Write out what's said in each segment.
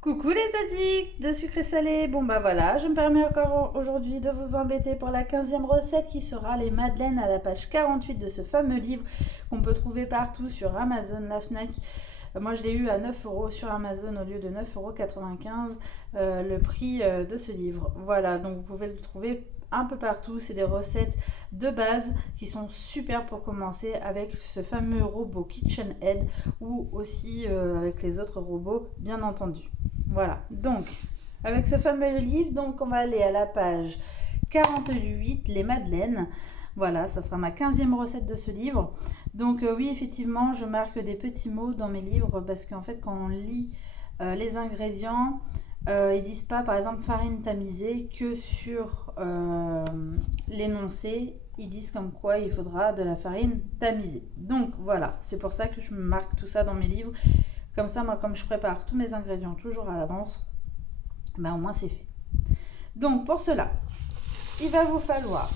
Coucou les addicts de sucré salé. Bon bah voilà, je me permets encore aujourd'hui de vous embêter pour la 15e recette qui sera les madeleines à la page 48 de ce fameux livre qu'on peut trouver partout sur Amazon, la Fnac. Moi je l'ai eu à 9 euros sur Amazon au lieu de 9,95 € le prix de ce livre. Voilà, donc vous pouvez le trouver un peu partout. C'est des recettes de base qui sont super pour commencer avec ce fameux robot KitchenAid ou aussi avec les autres robots bien entendu. Voilà, donc avec ce fameux livre, donc on va aller à la page 48, les madeleines. Voilà, ça sera ma 15e recette de ce livre. Donc oui, effectivement, je marque des petits mots dans mes livres parce qu'en fait, quand on lit les ingrédients, ils disent pas, par exemple, farine tamisée que sur l'énoncé. Ils disent comme quoi il faudra de la farine tamisée. Donc voilà, c'est pour ça que je marque tout ça dans mes livres. Comme ça, moi, comme je prépare tous mes ingrédients toujours à l'avance, ben, au moins c'est fait. Donc pour cela, il va vous falloir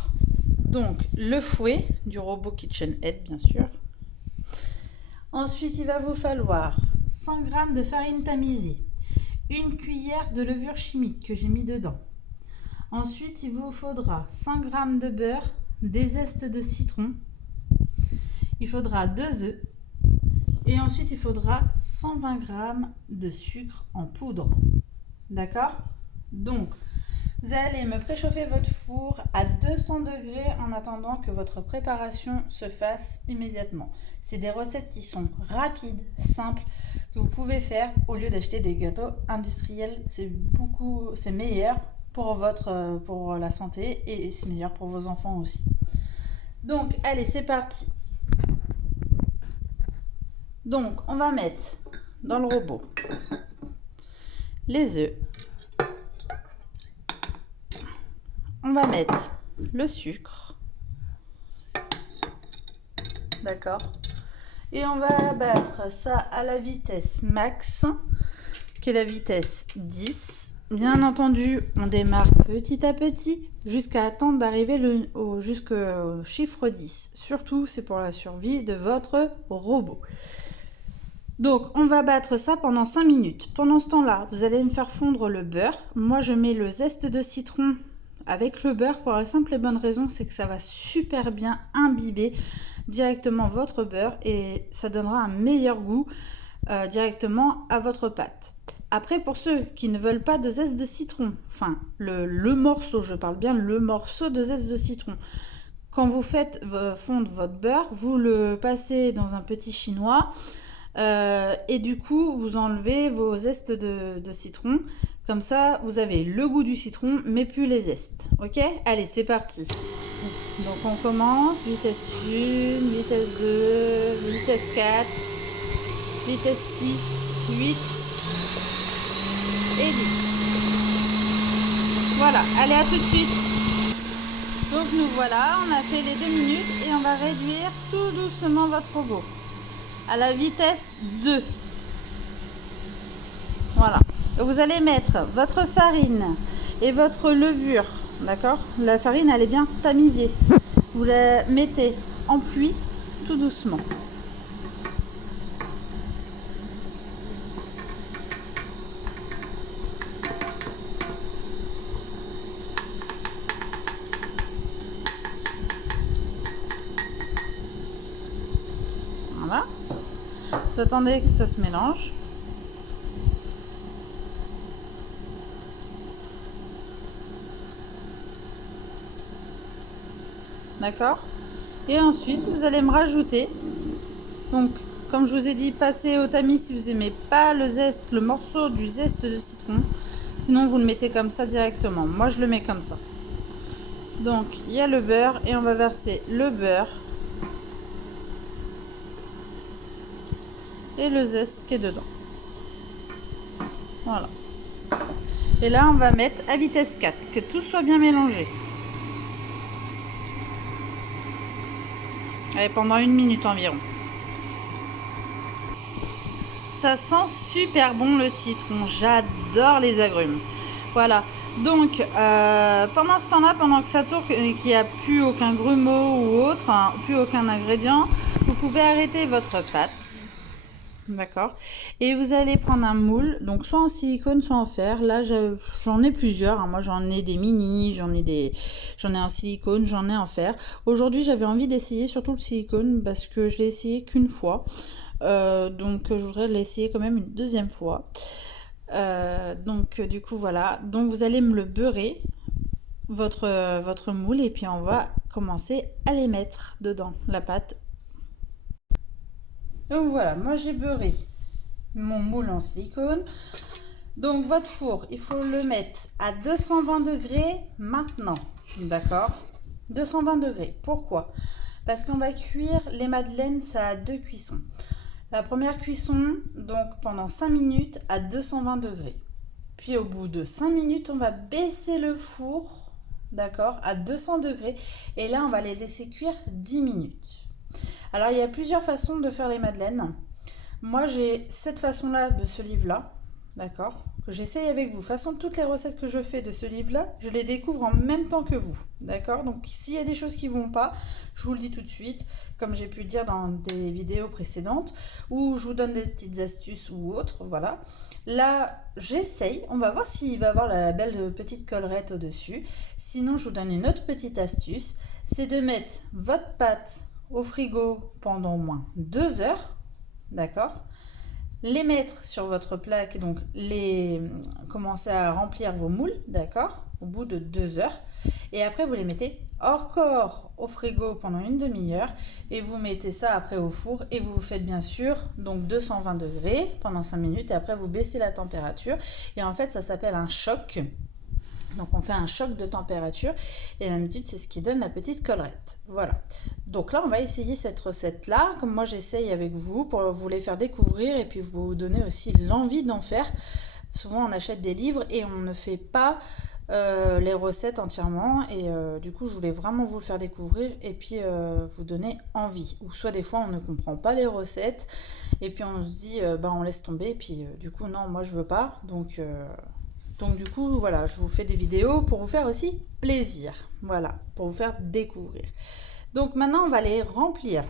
donc le fouet du robot KitchenAid, bien sûr. Ensuite, il va vous falloir 100 g de farine tamisée, une cuillère de levure chimique que j'ai mis dedans. Ensuite, il vous faudra 100 g de beurre, des zestes de citron. Il faudra 2 œufs. Et ensuite, il faudra 120 g de sucre en poudre. D'accord? Donc, vous allez me préchauffer votre four à 200 degrés en attendant que votre préparation se fasse immédiatement. C'est des recettes qui sont rapides, simples, que vous pouvez faire au lieu d'acheter des gâteaux industriels. C'est meilleur pour la santé et c'est meilleur pour vos enfants aussi. Donc, allez, c'est parti. Donc, on va mettre dans le robot les œufs. On va mettre le sucre. D'accord? Et on va battre ça à la vitesse max, qui est la vitesse 10. Bien entendu, on démarre petit à petit jusqu'à attendre d'arriver jusqu'au chiffre 10. Surtout, c'est pour la survie de votre robot. Donc, on va battre ça pendant 5 minutes. Pendant ce temps-là, vous allez me faire fondre le beurre. Moi, je mets le zeste de citron avec le beurre pour la simple et bonne raison, c'est que ça va super bien imbiber directement votre beurre et ça donnera un meilleur goût directement à votre pâte. Après, pour ceux qui ne veulent pas de zeste de citron, enfin le morceau, je parle bien le morceau de zeste de citron, quand vous faites fondre votre beurre, vous le passez dans un petit chinois. Et du coup, vous enlevez vos zestes de citron. Comme ça, vous avez le goût du citron, mais plus les zestes. Ok? Allez, c'est parti. Donc, on commence. Vitesse 1, vitesse 2, vitesse 4, vitesse 6, 8 et 10. Voilà, allez, à tout de suite. Donc, nous voilà, on a fait les 2 minutes et on va réduire tout doucement votre robot à la vitesse 2. Voilà. Vous allez mettre votre farine et votre levure, d'accord? La farine, elle est bien tamisée. Vous la mettez en pluie tout doucement. Voilà. Vous attendez que ça se mélange. D'accord? Et ensuite, vous allez me rajouter, donc, comme je vous ai dit, passez au tamis si vous n'aimez pas le zeste, le morceau du zeste de citron. Sinon, vous le mettez comme ça directement. Moi, je le mets comme ça. Donc, il y a le beurre et on va verser le beurre et le zeste qui est dedans. Voilà. Et là, on va mettre à vitesse 4, que tout soit bien mélangé. Allez, pendant 1 minute environ. Ça sent super bon le citron. J'adore les agrumes. Voilà. Donc, pendant ce temps-là, pendant que ça tourne, qu'il n'y a plus aucun grumeau ou autre, hein, plus aucun ingrédient, vous pouvez arrêter votre pâte. D'accord. Et vous allez prendre un moule, donc soit en silicone, soit en fer. Là, j'en ai plusieurs, hein. Moi, j'en ai des mini, j'en ai en silicone, j'en ai en fer. Aujourd'hui, j'avais envie d'essayer surtout le silicone parce que je l'ai essayé qu'une fois. Donc, je voudrais l'essayer quand même une deuxième fois. Donc, du coup, voilà. Donc, vous allez me le beurrer, votre moule, et puis on va commencer à les mettre dedans, la pâte. Donc voilà, moi j'ai beurré mon moule en silicone. Donc votre four, il faut le mettre à 220 degrés maintenant, d'accord? 220 degrés, pourquoi? Parce qu'on va cuire les madeleines, ça a 2 cuissons. La première cuisson, donc pendant 5 minutes à 220 degrés. Puis au bout de 5 minutes, on va baisser le four, d'accord, à 200 degrés. Et là, on va les laisser cuire 10 minutes. Alors, il y a plusieurs façons de faire les madeleines. Moi, j'ai cette façon-là de ce livre-là, d'accord, que j'essaye avec vous. De toute façon, toutes les recettes que je fais de ce livre-là, je les découvre en même temps que vous, d'accord? Donc, s'il y a des choses qui ne vont pas, je vous le dis tout de suite, comme j'ai pu le dire dans des vidéos précédentes, où je vous donne des petites astuces ou autres, voilà. Là, j'essaye, on va voir s'il va y avoir la belle petite collerette au-dessus. Sinon, je vous donne une autre petite astuce, c'est de mettre votre pâte au frigo pendant au moins 2 heures, d'accord, les mettre sur votre plaque, donc commencer à remplir vos moules, d'accord, au bout de 2 heures, et après vous les mettez hors corps au frigo pendant une demi-heure, et vous mettez ça après au four, et vous faites bien sûr donc 220 degrés pendant 5 minutes, et après vous baissez la température, et en fait ça s'appelle un choc. Donc on fait un choc de température et d'habitude c'est ce qui donne la petite collerette. Voilà. Donc là on va essayer cette recette là, comme moi j'essaye avec vous pour vous les faire découvrir et puis vous donner aussi l'envie d'en faire. Souvent on achète des livres et on ne fait pas les recettes entièrement et du coup je voulais vraiment vous le faire découvrir et puis vous donner envie. Ou soit des fois on ne comprend pas les recettes et puis on se dit on laisse tomber et puis du coup non moi je veux pas donc du coup, voilà, je vous fais des vidéos pour vous faire aussi plaisir. Voilà, pour vous faire découvrir. Donc maintenant, on va les remplir.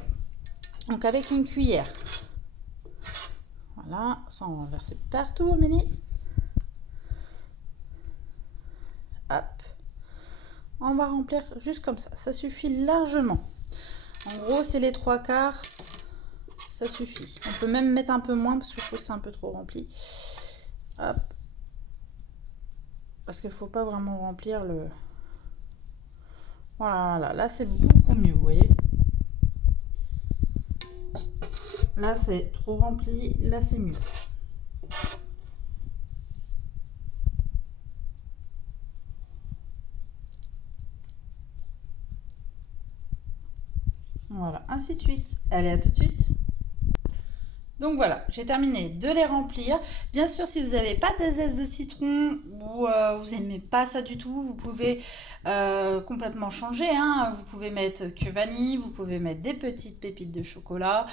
Donc avec une cuillère. Voilà, ça on va verser partout, Amélie. Hop. On va remplir juste comme ça. Ça suffit largement. En gros, c'est les 3/4. Ça suffit. On peut même mettre un peu moins parce que je trouve que c'est un peu trop rempli. Hop. Parce qu'il ne faut pas vraiment remplir le... Voilà, là c'est beaucoup mieux, vous voyez. Là c'est trop rempli, là c'est mieux. Voilà, ainsi de suite. Allez, à tout de suite. Donc voilà, j'ai terminé de les remplir. Bien sûr, si vous n'avez pas de zeste de citron ou vous n'aimez pas ça du tout, vous pouvez complètement changer, hein. Vous pouvez mettre que vanille, vous pouvez mettre des petites pépites de chocolat,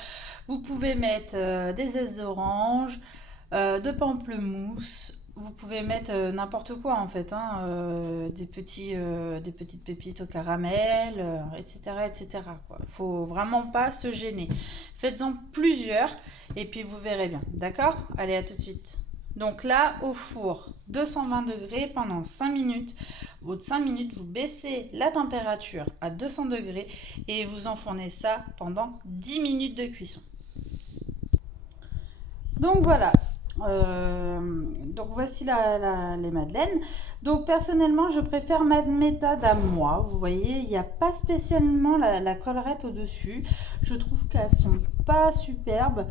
vous pouvez mettre des zestes d'orange, de pamplemousse. Vous pouvez mettre n'importe quoi en fait, hein, des petites pépites au caramel, etc. etc. quoi. Faut vraiment pas se gêner. Faites-en plusieurs et puis vous verrez bien. D'accord? Allez, à tout de suite. Donc là, au four, 220 degrés pendant 5 minutes. Au bout de 5 minutes, vous baissez la température à 200 degrés et vous enfournez ça pendant 10 minutes de cuisson. Donc voilà. Donc voici les madeleines. Donc personnellement je préfère ma méthode à moi. Vous voyez, il n'y a pas spécialement la collerette au dessus. Je trouve qu'elles sont pas superbes.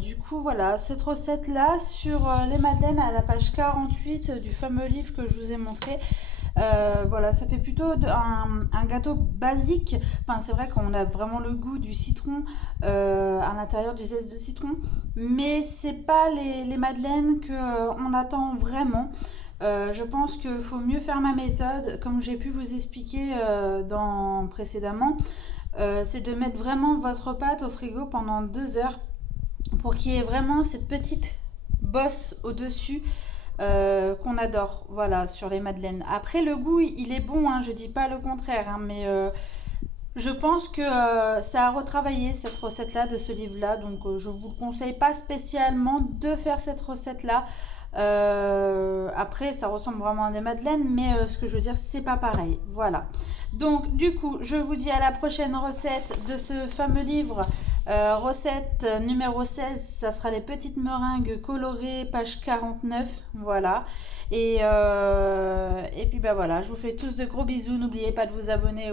Du coup voilà, cette recette là sur les madeleines à la page 48 du fameux livre que je vous ai montré. Voilà, ça fait plutôt un gâteau basique. Enfin, c'est vrai qu'on a vraiment le goût du citron à l'intérieur du zeste de citron, mais c'est pas les madeleines que on attend vraiment. Je pense qu'il faut mieux faire ma méthode, comme j'ai pu vous expliquer précédemment. C'est de mettre vraiment votre pâte au frigo pendant 2 heures pour qu'il y ait vraiment cette petite bosse au-dessus. Qu'on adore, voilà, sur les madeleines. Après, le goût, il est bon, hein, je dis pas le contraire, hein, mais Je pense que ça a retravaillé cette recette-là de ce livre-là, donc je vous le conseille pas spécialement de faire cette recette-là. Après, ça ressemble vraiment à des madeleines, mais ce que je veux dire, c'est pas pareil. Voilà. Donc, du coup, je vous dis à la prochaine recette de ce fameux livre. Recette numéro 16, ça sera les petites meringues colorées, page 49. Voilà. Et puis bah voilà, je vous fais tous de gros bisous. N'oubliez pas de vous abonner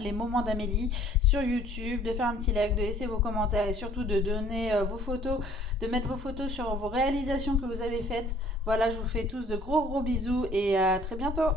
les moments d'Amélie sur YouTube, de faire un petit like, de laisser vos commentaires et surtout de donner vos photos, de mettre vos photos sur vos réalisations que vous avez faites. Voilà, je vous fais tous de gros bisous et à très bientôt.